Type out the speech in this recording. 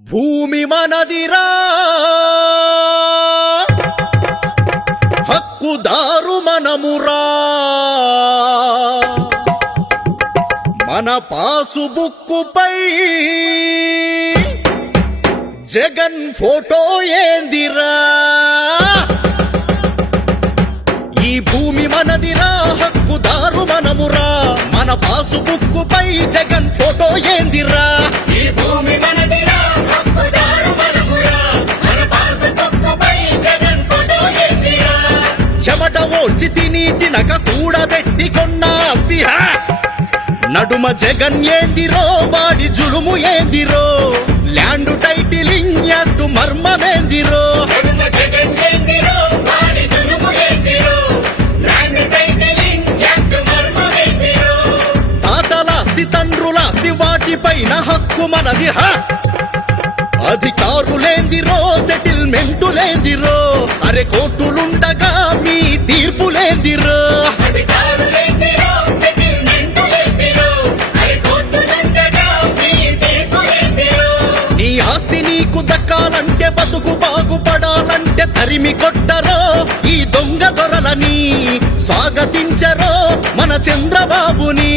భూమి మనదిరా హక్కుదారు మనమురా మన పాసుబుక్కుపై జగన్ ఫోటో ఏందిరా ఈ భూమి మనదిరా హక్కుదారు మనమురా మన పాసుబుక్కుపై జగన్ ఫోటో ఏందిరా ఈ భూమి మనదిరా హక్కుదారు మనమురా మన పాసుబుక్కుపై జగన్ ఫోటో ఏందిరా చెమట ఓడ్చి తినక కూడబెట్టి కొన్న ఆస్తి నడుమ జగన్ ఏందిరో వాడి జులుము ఏందిరో ల్యాండ్ టైటిలింగ్ యాక్ట్ మర్మమేందిరో నడుమ జగన్ ఏందిరో వాడి జులుము ఏందిరో ల్యాండ్ టైటిలింగ్ యాక్ట్ మర్మమేందిరో తాతలాస్తి తండ్రులాస్తి వాటిపైన హక్కు మనది అధికారులేందిరో సెటిల్మెంటులేందిరో అరే కోర్టులుండగా మీ తీర్పులేందిరో అధికారులేందిరో సెటిల్మెంటులేందిరో అరే కోర్టులుండగా మీ తీర్పులేందిరో నీ ఆస్తి నీకు దక్కాలంటే బతుకు బాగుపడాలంటే తరిమి కొట్టరో ఈ దొంగ దొరలని స్వాగతించరో మన చంద్రబాబుని